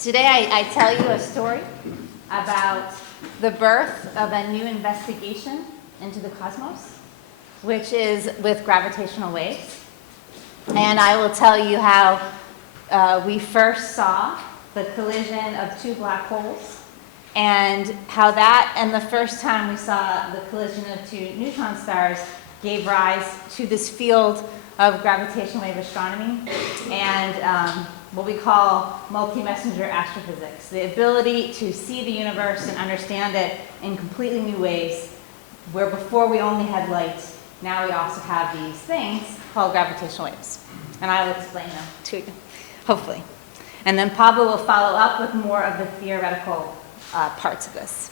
Today I tell you a story about the birth of a new investigation into the cosmos, which is with gravitational waves. And I will tell you how we first saw the collision of two black holes, and how that and the first time we saw the collision of two neutron stars gave rise to this field of gravitational wave astronomy and what we call multi-messenger astrophysics, the ability to see the universe and understand it in completely new ways, where before we only had light, now we also have these things called gravitational waves. And I will explain them to you, hopefully. And then Pablo will follow up with more of the theoretical parts of this.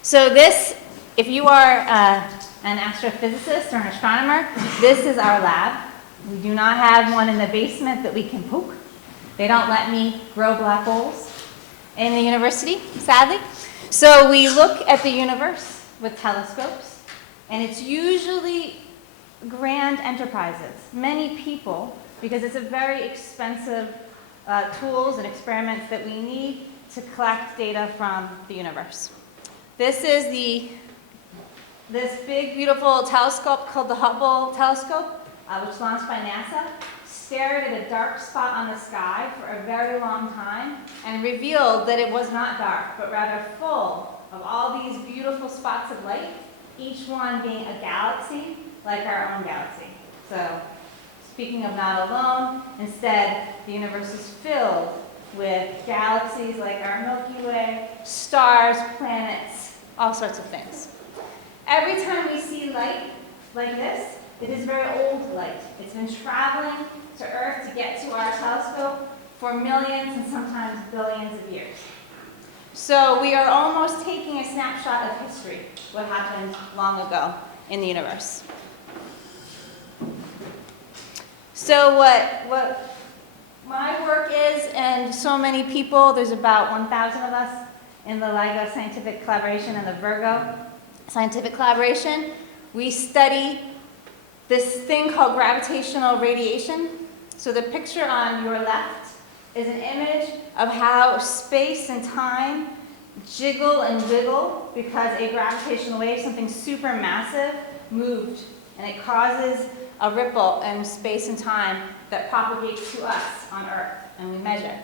So this, if you are an astrophysicist or an astronomer, this is our lab. We do not have one in the basement that we can poke. They don't let me grow black holes in the university, sadly. So we look at the universe with telescopes, and it's usually grand enterprises. Many people, because it's a very expensive tools and experiments that we need to collect data from the universe. This is this big, beautiful telescope called the Hubble telescope, which launched by NASA, stared at a dark spot on the sky for a very long time and revealed that it was not dark, but rather full of all these beautiful spots of light, each one being a galaxy like our own galaxy. So, speaking of not alone, instead, the universe is filled with galaxies like our Milky Way, stars, planets, all sorts of things. Every time we see light like this, it is very old light. It's been traveling to Earth to get to our telescope for millions and sometimes billions of years. So we are almost taking a snapshot of history, what happened long ago in the universe. So what my work is, and so many people, there's about 1,000 of us in the LIGO Scientific Collaboration and the Virgo Scientific Collaboration, we study this thing called gravitational radiation. So the picture on your left is an image of how space and time jiggle and wiggle because a gravitational wave, something super massive, moved, and it causes a ripple in space and time that propagates to us on Earth, and we measure.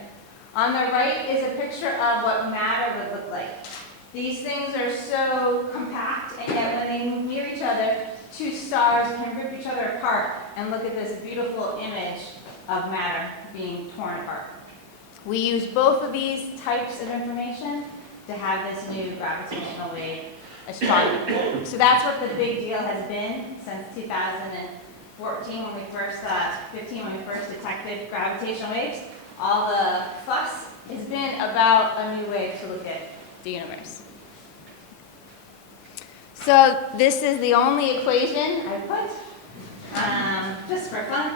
On the right is a picture of what matter would look like. These things are so compact, and yet when they move near each other, two stars can rip each other apart, and look at this beautiful image of matter being torn apart. We use both of these types of information to have this new gravitational wave astronomy. So that's what the big deal has been since 2014 when we first, 15 when we first detected gravitational waves. All the fuss has been about a new way to look at the universe. So this is the only equation I put, just for fun.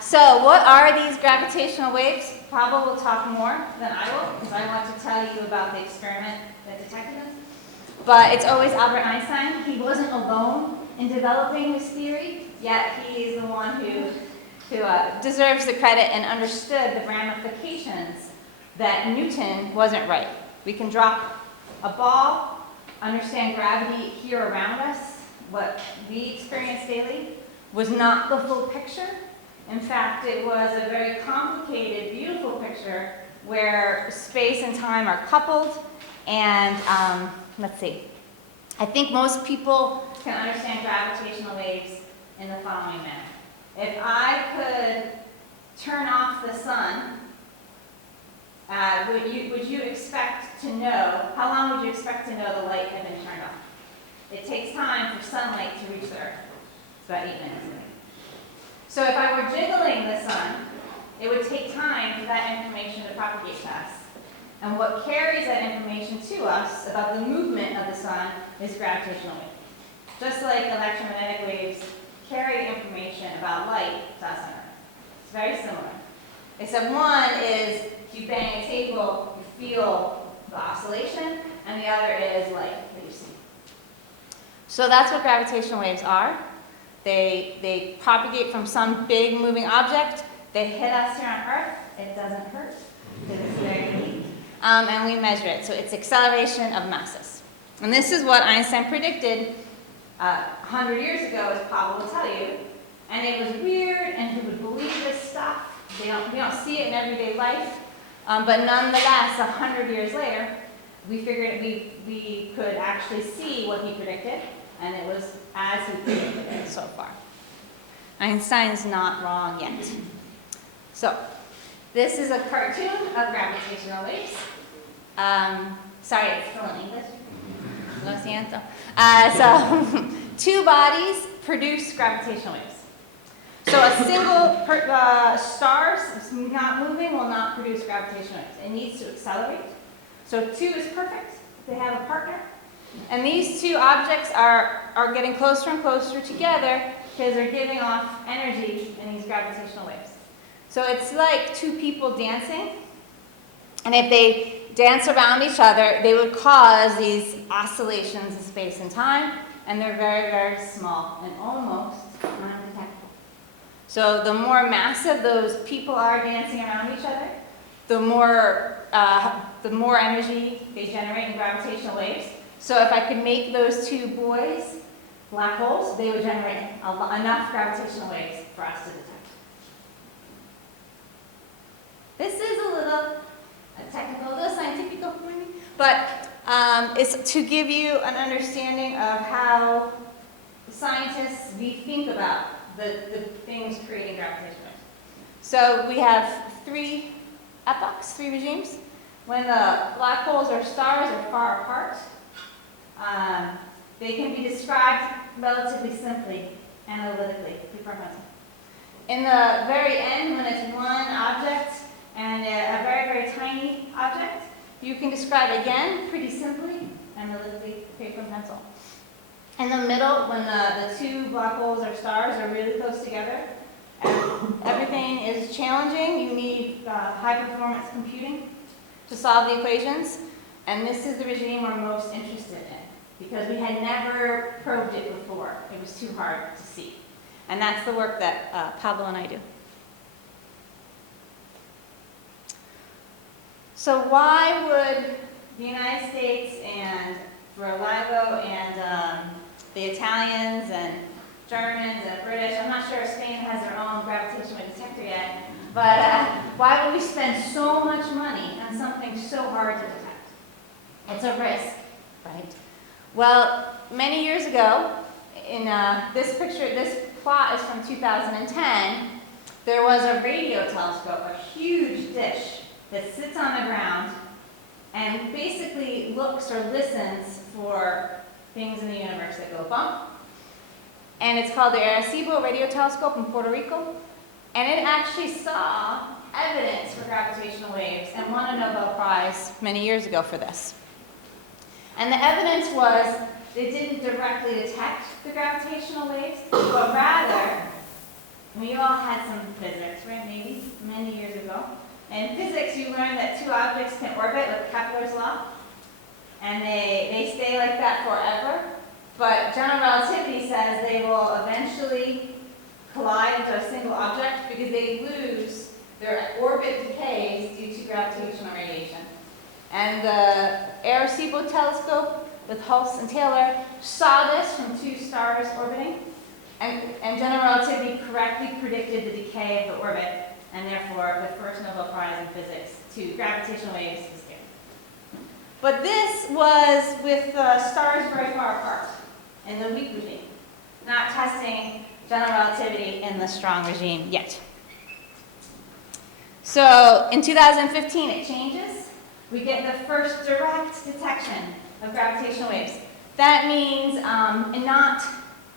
So what are these gravitational waves? Pablo will talk more than I will, because I want to tell you about the experiment that detected them. But it's always Albert Einstein. He wasn't alone in developing this theory, yet he is the one who deserves the credit and understood the ramifications that Newton wasn't right. We can drop a ball, understand gravity here around us. What we experience daily was not the full picture. In fact, it was a very complicated, beautiful picture where space and time are coupled. And let's see. I think most people can understand gravitational waves in the following manner. If I could turn off the sun, would you expect to know, how long would you expect to know the light had been turned off? It takes time for sunlight to reach the Earth. It's about 8 minutes. So if I were jiggling the sun, it would take time for that information to propagate to us. And what carries that information to us about the movement of the sun is gravitational waves. Just like electromagnetic waves carry information about light to us on Earth. It's very similar. Except one is, if you bang a table, you feel the oscillation, and the other is light that you see. So that's what gravitational waves are. They propagate from some big moving object. They hit us here on Earth. It doesn't hurt because it's very weak. And we measure it. So it's acceleration of masses. And this is what Einstein predicted 100 years ago, as Pablo will tell you. And it was weird, and who would believe this stuff? We don't see it in everyday life. But nonetheless, 100 years later, we figured we could actually see what he predicted, and it was as he predicted it so far. Einstein's not wrong yet. So, this is a cartoon of gravitational waves. Sorry, it's still in English. Lo siento. So, two bodies produce gravitational waves. So a single star not moving will not produce gravitational waves. It needs to accelerate. So 2 is perfect. They have a partner. And these two objects are getting closer and closer together because they're giving off energy in these gravitational waves. So it's like two people dancing. And if they dance around each other, they would cause these oscillations in space and time. And they're very, very small and almost undetectable. So the more massive those people are dancing around each other, the more energy they generate in gravitational waves. So if I could make those two boys black holes, they would generate enough gravitational waves for us to detect. This is a little technical, a little scientific, but it's to give you an understanding of how scientists, we think about the things creating gravitational waves. So we have 3 epochs, 3 regimes. When the black holes or stars are far apart, they can be described relatively simply, analytically, experimentally. In the very end, when it's one object and a very, very tiny object, you can describe again pretty simply, analytically, paper and pencil. In the middle, when the 2 black holes or stars are really close together, everything is challenging. You need high-performance computing to solve the equations. And this is the regime we're most interested in, because we had never probed it before. It was too hard to see. And that's the work that Pablo and I do. So why would the United States and Verlago and the Italians and Germans and British, I'm not sure if Spain has their own gravitational wave detector yet, but why would we spend so much money on something so hard to detect? It's a risk, right? Well, many years ago, in this picture, this plot is from 2010, there was a radio telescope, a huge dish that sits on the ground and basically looks or listens for things in the universe that go bump. And it's called the Arecibo Radio Telescope in Puerto Rico. And it actually saw evidence for gravitational waves and won a Nobel Prize many years ago for this. And the evidence was they didn't directly detect the gravitational waves, but rather, we all had some physics, right, maybe, many years ago. In physics, you learned that 2 objects can orbit with Kepler's law, and they stay like that forever. But general relativity says they will eventually collide into a single object because they lose, their orbit decays due to gravitational radiation. And the Arecibo telescope with Hulse and Taylor saw this from 2 stars orbiting, and general relativity correctly predicted the decay of the orbit, and therefore the first Nobel Prize in physics to gravitational waves is given. But this was with stars very far apart in the weak regime, not testing general relativity in the strong regime yet. So in 2015 it changes. We get the first direct detection of gravitational waves. That means not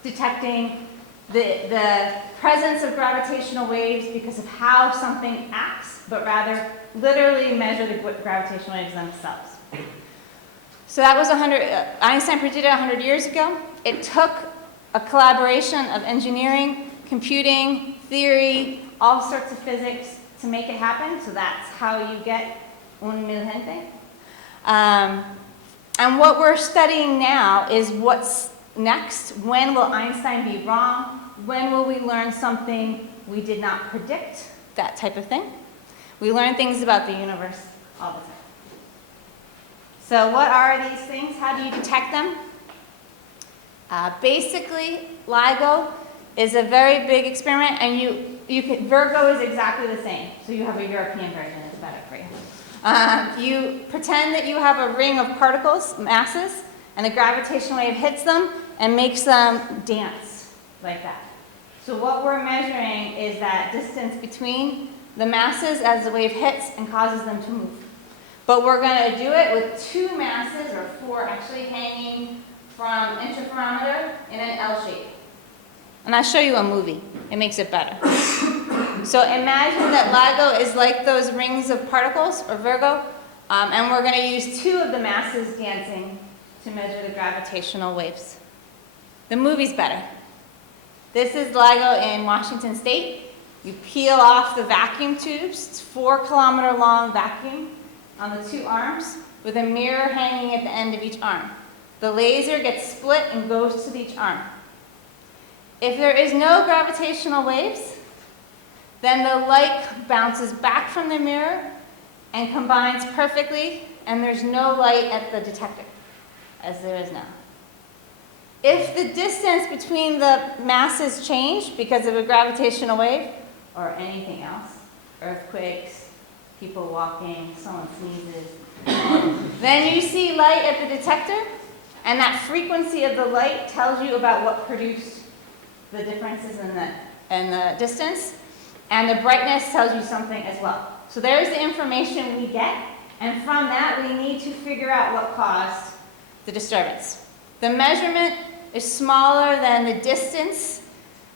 detecting the presence of gravitational waves because of how something acts, but rather literally measure the gravitational waves themselves. So that was Einstein predicted 100 years ago. It took a collaboration of engineering, computing, theory, all sorts of physics to make it happen. So that's how you get un mil gente. And what we're studying now is what's next. When will Einstein be wrong? When will we learn something we did not predict that type of thing. We learn things about the universe all the time. So what are these things? How do you detect them? Basically, LIGO is a very big experiment, and Virgo is exactly the same. So you have a European version, it's better for you. You pretend that you have a ring of particles, masses, and the gravitational wave hits them and makes them dance like that. So what we're measuring is that distance between the masses as the wave hits and causes them to move. But we're going to do it with two masses, or four actually, hanging from interferometer in an L shape. And I'll show you a movie. It makes it better. So imagine that LIGO is like those rings of particles, or Virgo, and we're going to use two of the masses dancing to measure the gravitational waves. The movie's better. This is LIGO in Washington State. You peel off the vacuum tubes. It's 4-kilometer long vacuum on the two arms with a mirror hanging at the end of each arm. The laser gets split and goes to each arm. If there is no gravitational waves, then the light bounces back from the mirror and combines perfectly, and there's no light at the detector, as there is now. If the distance between the masses change because of a gravitational wave, or anything else, earthquakes, people walking, someone sneezes, then you see light at the detector, and that frequency of the light tells you about what produced the differences in the distance, and the brightness tells you something as well. So there's the information we get, and from that we need to figure out what caused the disturbance. The measurement is smaller than the distance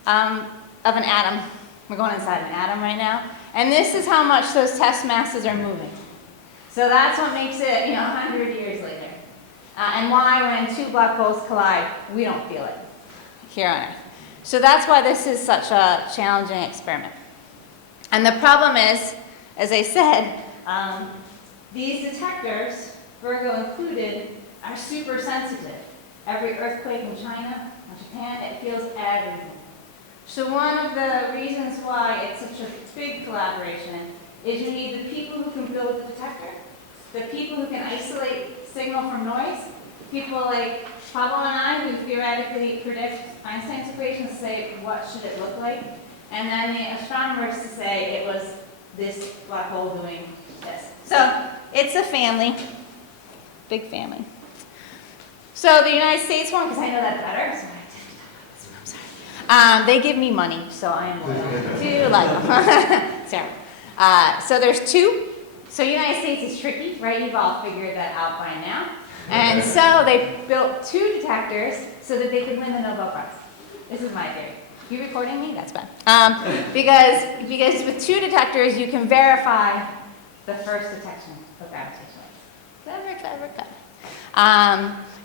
of an atom. We're going inside an atom right now. And this is how much those test masses are moving. So that's what makes it, 100 years later. And why, when two black holes collide, we don't feel it here on Earth. So that's why this is such a challenging experiment. And the problem is, as I said, these detectors, Virgo included, are super sensitive. Every earthquake in China or Japan, it feels everything. So one of the reasons why it's such a big collaboration is you need the people who can build the detector, the people who can isolate signal from noise, people like Pablo and I who theoretically predict Einstein's equations to say what should it look like, and then the astronomers to say it was this black hole doing this. So it's a family, big family. So the United States one, because I know that better, so I'm sorry. They give me money, so I am loyal to LIGO. Sorry. So there's two. So United States is tricky, right? You've all figured that out by now. And so they built two detectors so that they could win the Nobel Prize. This is my theory. You recording me? That's bad. Because with two detectors, you can verify the first detection of gravitational waves. Clever.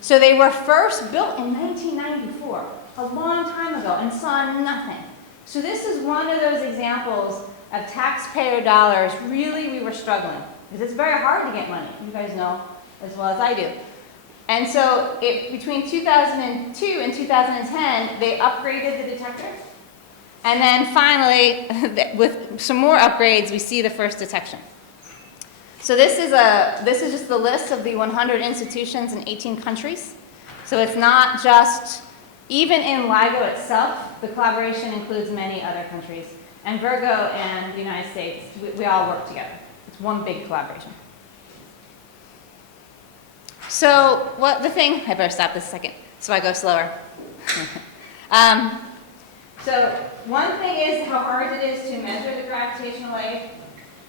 So they were first built in 1994, a long time ago, and saw nothing. So this is one of those examples of taxpayer dollars. Really, we were struggling, because it's very hard to get money. You guys know as well as I do. And so between 2002 and 2010, they upgraded the detector. And then finally, with some more upgrades, we see the first detection. So this is just the list of the 100 institutions in 18 countries. So it's not just, even in LIGO itself, the collaboration includes many other countries. And Virgo and the United States, we all work together. It's one big collaboration. So I better stop this a second so I go slower. So one thing is how hard it is to measure the gravitational wave,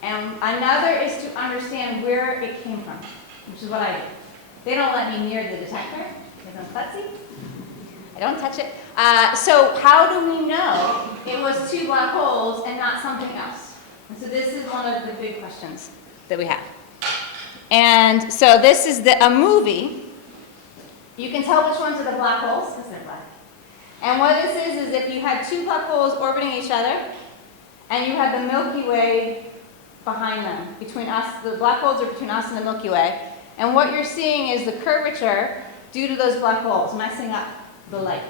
and another is to understand where it came from, which is what I do. They don't let me near the detector because I'm klutzy. I don't touch it. So how do we know it was two black holes and not something else? And so this is one of the big questions that we have. And so this is a movie. You can tell which ones are the black holes because they're black. And what this is if you had two black holes orbiting each other, and you had the Milky Way behind them, between us, the black holes are between us and the Milky Way, and what you're seeing is the curvature due to those black holes messing up the light.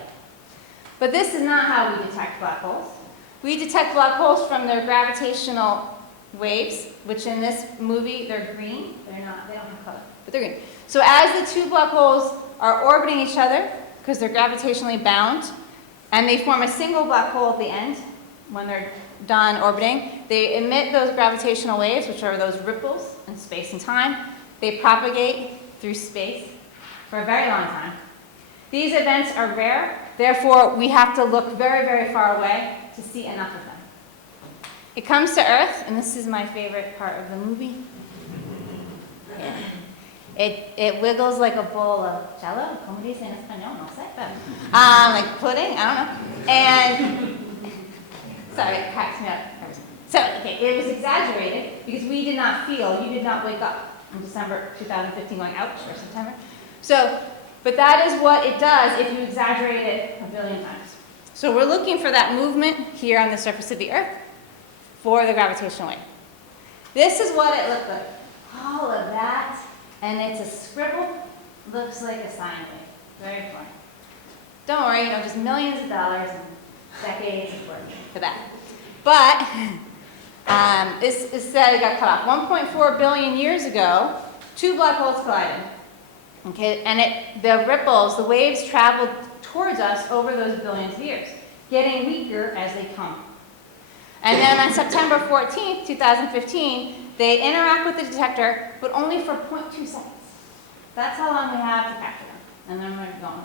But this is not how we detect black holes. We detect black holes from their gravitational waves, which in this movie, they're green. They don't have color, but they're green. So as the two black holes are orbiting each other, because they're gravitationally bound, and they form a single black hole at the end, when they're done orbiting, they emit those gravitational waves, which are those ripples in space and time. They propagate through space for a very long time. These events are rare, therefore we have to look very, very far away to see enough of them. It comes to Earth, and this is my favorite part of the movie. Yeah. It wiggles like a bowl of jello, como dice en español, no sé, but like pudding, I don't know. And sorry, it cracks me up every time. So, okay, it was exaggerated because we did not feel, you did not wake up in December 2015 going, ouch, or September. So, but that is what it does if you exaggerate it a billion times. So we're looking for that movement here on the surface of the Earth for the gravitational wave. This is what it looked like. All of that, and it's a scribble, looks like a sine wave. Very fun. Don't worry, just millions of dollars and decades of work for that. But this said it got cut off. 1.4 billion years ago, two black holes collided. Okay, and the ripples, the waves traveled towards us over those billions of years, getting weaker as they come. And then on September 14th, 2015, they interact with the detector, but only for 0.2 seconds. That's how long we have to capture them, and then we're going.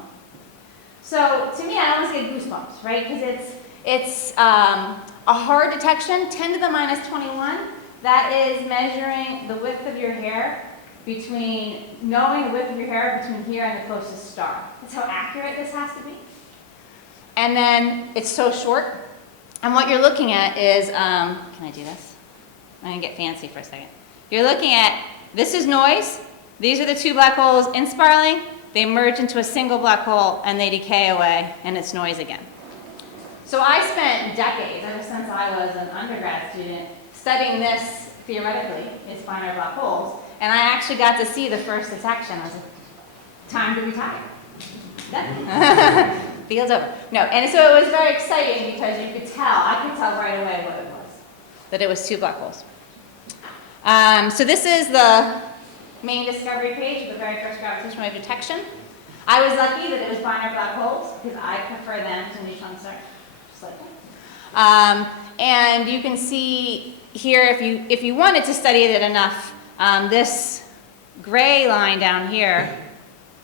So to me, I almost get goosebumps, right? Because it's a hard detection, 10 to the minus 21. That is measuring the width of your hair knowing the width of your hair between here and the closest star. That's how accurate this has to be. And then it's so short. And what you're looking at is, can I do this? I'm going to get fancy for a second. You're looking at, this is noise. These are the two black holes in spiraling. They merge into a single black hole and they decay away, and it's noise again. So I spent decades, ever since I was an undergrad student, studying this theoretically, its binary black holes, and I actually got to see the first detection. I was like, time to retire. Done. Field's over. No, and so it was very exciting because I could tell right away what it was, that it was two black holes. So this is the main discovery page of the very first gravitational wave detection. I was lucky that it was binary black holes because I prefer them to neutron stars, just like that. And you can see here, if you wanted to study it enough, this gray line down here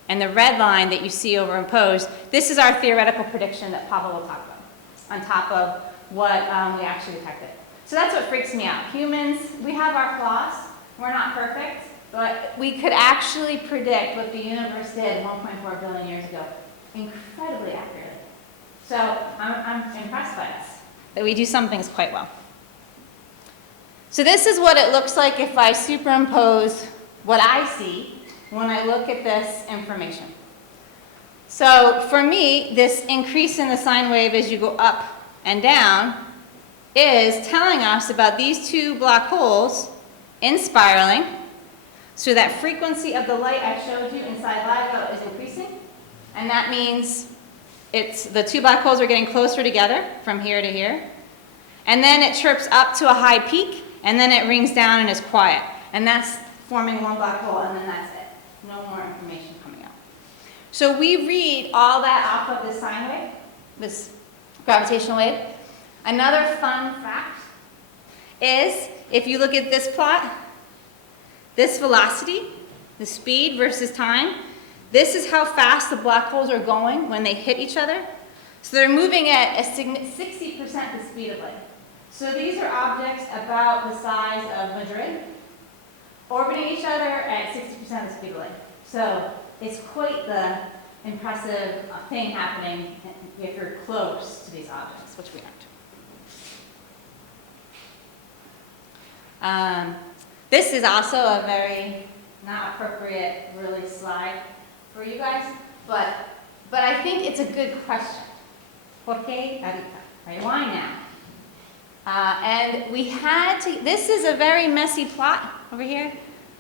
and the red line that you see overimposed, this is our theoretical prediction that Pavel will talk about, on top of what we actually detected. So that's what freaks me out. Humans, we have our flaws. We're not perfect, but we could actually predict what the universe did 1.4 billion years ago incredibly accurately. So I'm impressed by us, that we do some things quite well. So this is what it looks like if I superimpose what I see when I look at this information. So for me, this increase in the sine wave as you go up and down is telling us about these two black holes in spiraling. So that frequency of the light I showed you inside LIGO is increasing. And that means the two black holes are getting closer together from here to here. And then it chirps up to a high peak, and then it rings down and is quiet. And that's forming one black hole, and then that's it. No more information coming out. So we read all that off of this sine wave, this gravitational wave. Another fun fact is, if you look at this plot, this velocity, the speed versus time, this is how fast the black holes are going when they hit each other. So they're moving at a 60% the speed of light. So these are objects about the size of Madrid, orbiting each other at 60% the speed of light. So it's quite the impressive thing happening if you're close to these objects, which we aren't. This is also a very not appropriate, really, slide for you guys, but I think it's a good question. ¿Por qué ahorita? Right? Why now? And we had to, this is a very messy plot over here,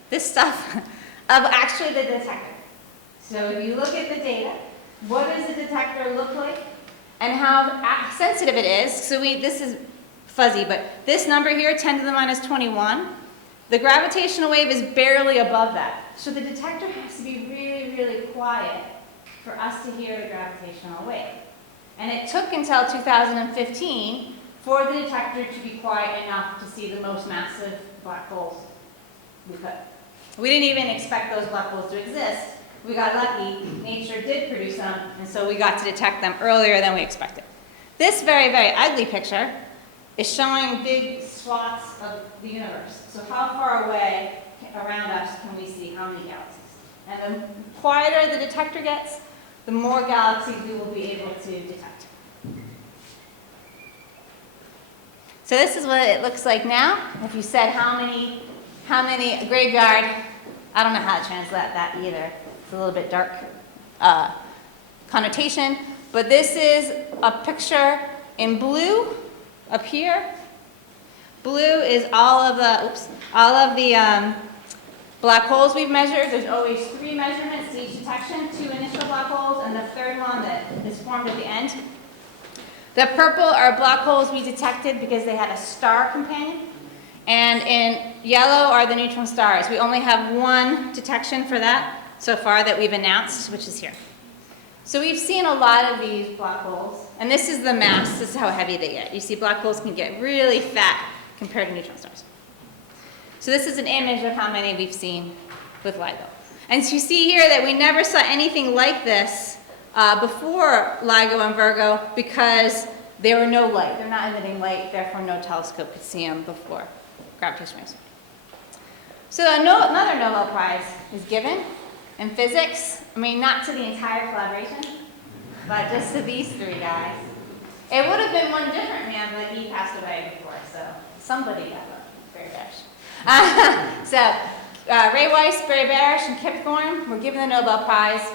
this stuff, of actually the detector. So if you look at the data, what does the detector look like? and how sensitive it is. So this is fuzzy, but this number here, 10 to the minus 21, the gravitational wave is barely above that. So the detector has to be really, really quiet for us to hear the gravitational wave. And it took until 2015 for the detector to be quiet enough to see the most massive black holes we could. We didn't even expect those black holes to exist. We got lucky. Nature did produce them, and so we got to detect them earlier than we expected. This very, very ugly picture is showing big swaths of the universe. So how far away around us can we see how many galaxies? And the quieter the detector gets, the more galaxies we will be able to detect. So this is what it looks like now. If you said how many graveyard, I don't know how to translate that either. It's a little bit dark connotation. But this is a picture in blue up here. Blue is all of the black holes we've measured. There's always 3 measurements to each detection, 2 initial black holes, and the third one that is formed at the end. The purple are black holes we detected because they had a star companion. And in yellow are the neutron stars. We only have 1 detection for that so far that we've announced, which is here. So we've seen a lot of these black holes. And this is the mass. This is how heavy they get. You see black holes can get really fat compared to neutron stars. So this is an image of how many we've seen with LIGO. And so you see here that we never saw anything like this before LIGO and Virgo because there were no light. They're not emitting light, therefore no telescope could see them before gravitational waves. So another Nobel Prize is given in physics. I mean, not to the entire collaboration, but just to these 3 guys. It would have been one different man, but he passed away before, so somebody got a Barry Barish. Ray Weiss, Barry Barish, and Kip Thorne were given the Nobel Prize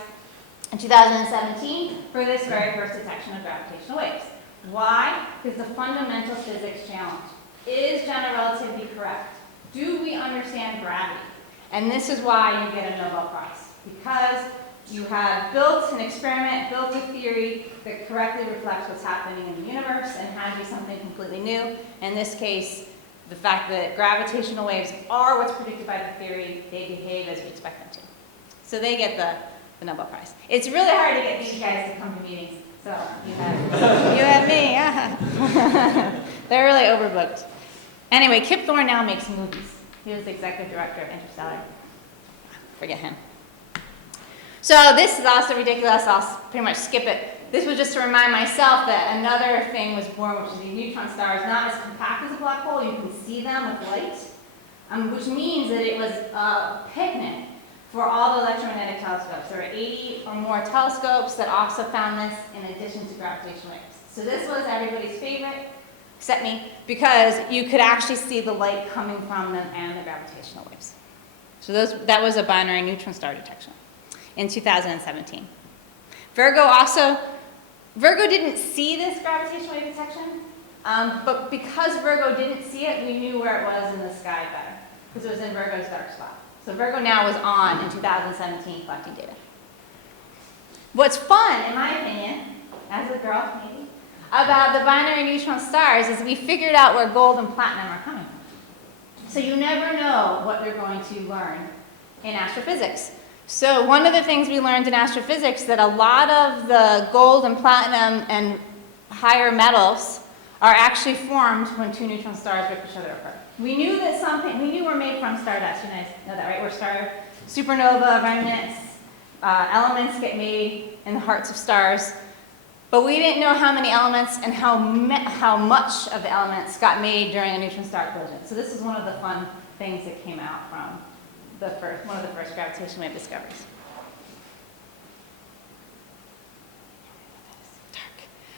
in 2017 for this very first detection of gravitational waves. Why? Because the fundamental physics challenge. Is general relativity correct? Do we understand gravity? And this is why you get a Nobel Prize. Because you have built an experiment, built a theory that correctly reflects what's happening in the universe and has you something completely new. In this case, the fact that gravitational waves are what's predicted by the theory, they behave as we expect them to. So they get the Nobel Prize. It's really hard to get these guys to come to meetings. So you have me, yeah. They're really overbooked. Anyway, Kip Thorne now makes movies. He was the executive director of Interstellar. Forget him. So this is also ridiculous. I'll pretty much skip it. This was just to remind myself that another thing was born, which is these neutron stars, not as compact as a black hole. You can see them with light, which means that it was a picnic for all the electromagnetic telescopes. There were 80 or more telescopes that also found this in addition to gravitational waves. So this was everybody's favorite, except me, because you could actually see the light coming from them and the gravitational waves. So that was a binary neutron star detection in 2017. Virgo didn't see this gravitational wave detection, but because Virgo didn't see it, we knew where it was in the sky better, because it was in Virgo's dark spot. So Virgo now was on in 2017 collecting data. What's fun, in my opinion, as a girl maybe, about the binary neutron stars is we figured out where gold and platinum are coming from. So you never know what you're going to learn in astrophysics. So one of the things we learned in astrophysics that a lot of the gold and platinum and higher metals are actually formed when 2 neutron stars rip each other apart. We knew we're made from stardust. You guys know that, right? We're supernova, remnants, elements get made in the hearts of stars. But we didn't know how many elements and how much of the elements got made during a neutron star collision. So this is one of the fun things that came out from one of the first gravitational wave discoveries.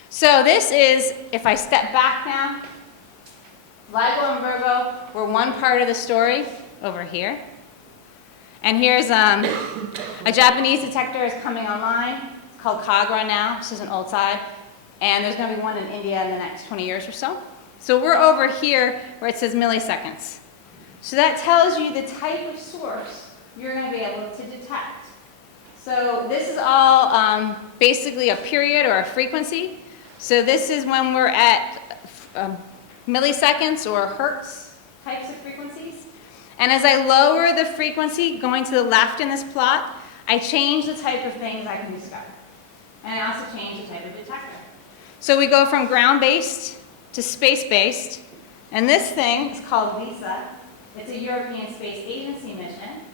So this is, if I step back now, LIGO and Virgo were one part of the story over here. And here's a Japanese detector is coming online. It's called Kagra now. This is an old side. And there's going to be one in India in the next 20 years or so. So we're over here where it says milliseconds. So that tells you the type of source you're going to be able to detect. So this is all basically a period or a frequency. So this is when we're at milliseconds or hertz types of frequencies. And as I lower the frequency going to the left in this plot, I change the type of things I can discover. And I also change the type of detector. So we go from ground-based to space-based. And this thing is called LISA. It's a European Space Agency mission.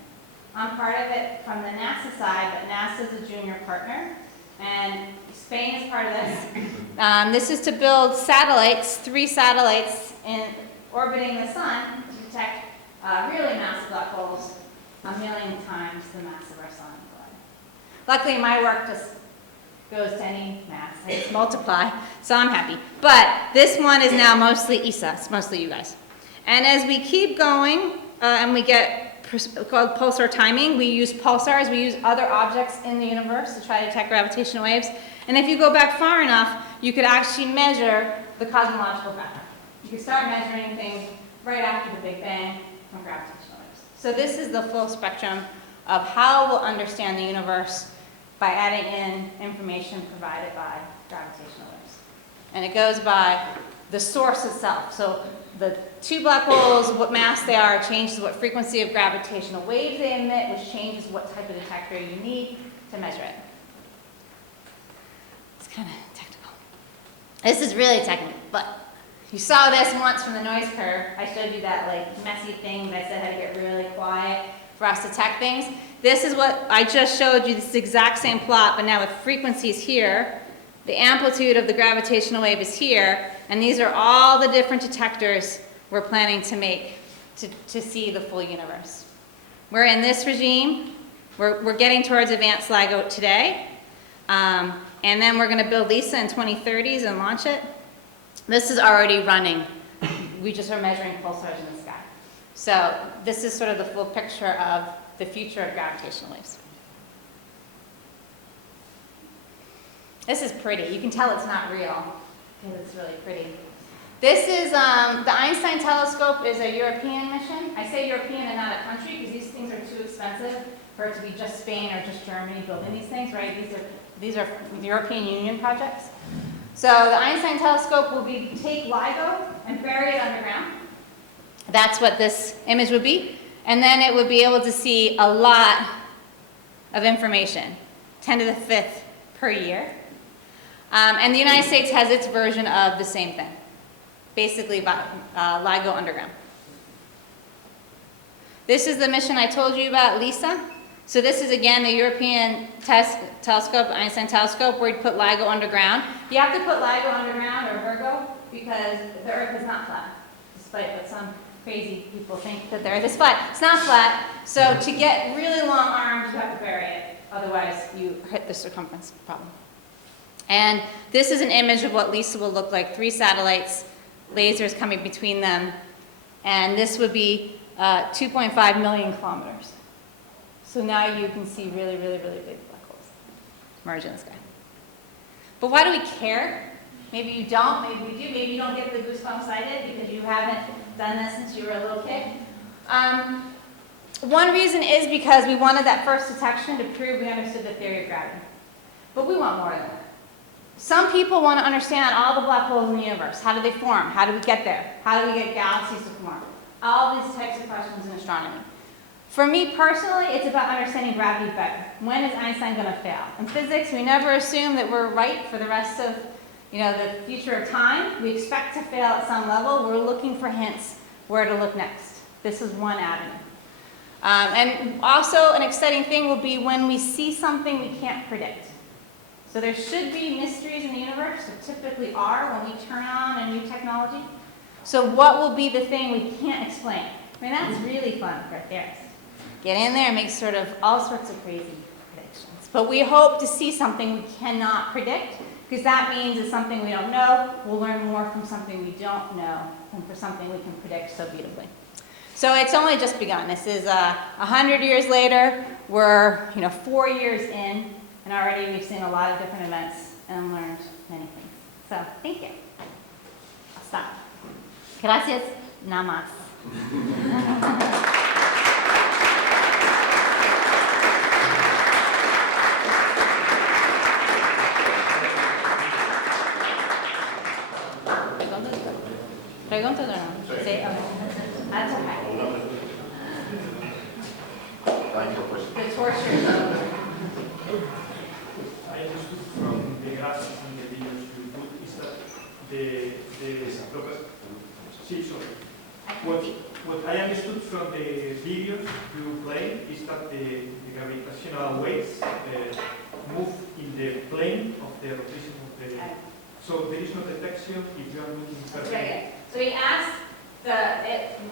I'm part of it from the NASA side, but NASA is a junior partner. And Spain is part of this. This is to build satellites, 3 satellites orbiting the sun to detect really massive black holes, 1 million times the mass of our sun. Luckily, my work just goes to any mass. I just multiply, so I'm happy. But this one is now mostly ESA. It's mostly you guys. And as we keep going and we get called pulsar timing, we use pulsars. We use other objects in the universe to try to detect gravitational waves. And if you go back far enough, you could actually measure the cosmological pattern. You could start measuring things right after the Big Bang from gravitational waves. So this is the full spectrum of how we'll understand the universe by adding in information provided by gravitational waves. And it goes by the source itself. So the 2 black holes, what mass they are, changes what frequency of gravitational waves they emit, which changes what type of detector you need to measure it. It's kind of technical. This is really technical, but you saw this once from the noise curve. I showed you that like messy thing that I said had to get really quiet for us to detect things. This is what I just showed you, this exact same plot, but now with frequencies here. The amplitude of the gravitational wave is here, and these are all the different detectors we're planning to make to see the full universe. We're in this regime. We're getting towards advanced LIGO today, and then we're going to build LISA in 2030s and launch it. This is already running. We just are measuring pulsars in the sky. So this is sort of the full picture of the future of gravitational waves. This is pretty. You can tell it's not real because it's really pretty. This is the Einstein Telescope is a European mission. I say European and not a country because these things are too expensive for it to be just Spain or just Germany building these things, right? These are European Union projects. So the Einstein Telescope will take LIGO and bury it underground. That's what this image would be. And then it would be able to see a lot of information, 10 to the 5th per year. And the United States has its version of the same thing, basically LIGO underground. This is the mission I told you about, LISA. So this is, again, the European telescope, Einstein Telescope, where you put LIGO underground. You have to put LIGO underground or Virgo because the Earth is not flat, despite what some crazy people think that the Earth is flat. It's not flat, so to get really long arms, you have to bury it. Otherwise, you hit the circumference problem. And this is an image of what LISA will look like. 3 satellites, lasers coming between them. And this would be 2.5 million kilometers. So now you can see really, really, really big black holes merge in the sky. But why do we care? Maybe you don't, maybe we do. Maybe you don't get the goosebumps I did because you haven't done this since you were a little kid. One reason is because we wanted that first detection to prove we understood the theory of gravity. But we want more than that. Some people want to understand all the black holes in the universe. How do they form? How do we get there? How do we get galaxies to form? All these types of questions in astronomy. For me personally, it's about understanding gravity better. When is Einstein going to fail? In physics, we never assume that we're right for the rest of the future of time. We expect to fail at some level. We're looking for hints where to look next. This is one avenue. And also an exciting thing will be when we see something we can't predict. So there should be mysteries in the universe. There typically are when we turn on a new technology. So what will be the thing we can't explain? I mean, that's really fun for a theorist. Get in there and make sort of all sorts of crazy predictions. But we hope to see something we cannot predict, because that means it's something we don't know. We'll learn more from something we don't know than for something we can predict so beautifully. So it's only just begun. This is 100 years later. We're 4 years in, and already we've seen a lot of different events and learned many things. So thank you. I'll stop. Gracias. Nada más. ¿Preguntas o no? Sí, okay. That's okay. The torture zone. I understood from the graphs and the videos you put is that what I understood from the videos you play is that the gravitational waves move in the plane of the rotation of the. So there is no detection if you are looking That's perfectly. right. So we asked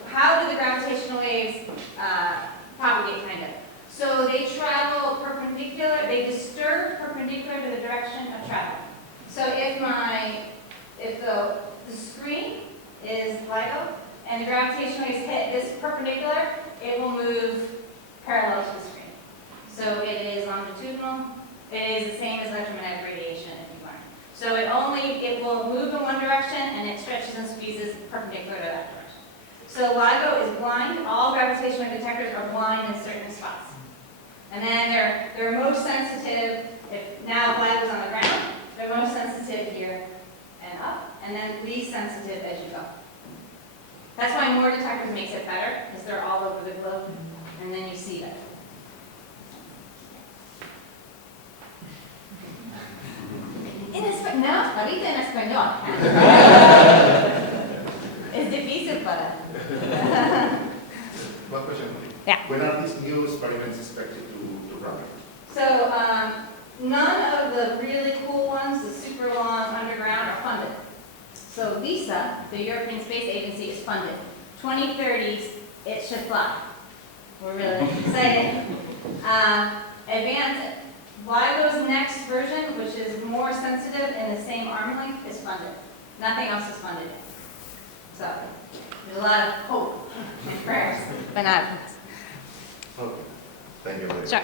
how do the gravitational waves propagate, kind of. So they travel perpendicular, they disturb perpendicular to the direction of travel. So if the screen is LIGO and the gravitational waves hit this perpendicular, it will move parallel to the screen. So it is longitudinal. It is the same as electromagnetic radiation if you learn. So it will move in one direction and it stretches and squeezes perpendicular to that direction. So LIGO is blind. All gravitational wave detectors are blind in certain spots. And then they're most sensitive, if LIGO is on the ground, they're most sensitive here and up, and then least sensitive as you go. That's why more detectors makes it better, because they're all over the globe, and then you see them. No, ahorita en español. Es difícil para. One question. Yeah. When are these new experiments expected to run? So none of the really cool ones, the super long underground, are funded. So LISA, the European Space Agency, is funded. 2030s, it should fly. We're really excited. LIGO's next version, which is more sensitive in the same arm length, is funded. Nothing else is funded yet. So there's a lot of hope and prayers, but not. Okay. Thank you very much. Sure.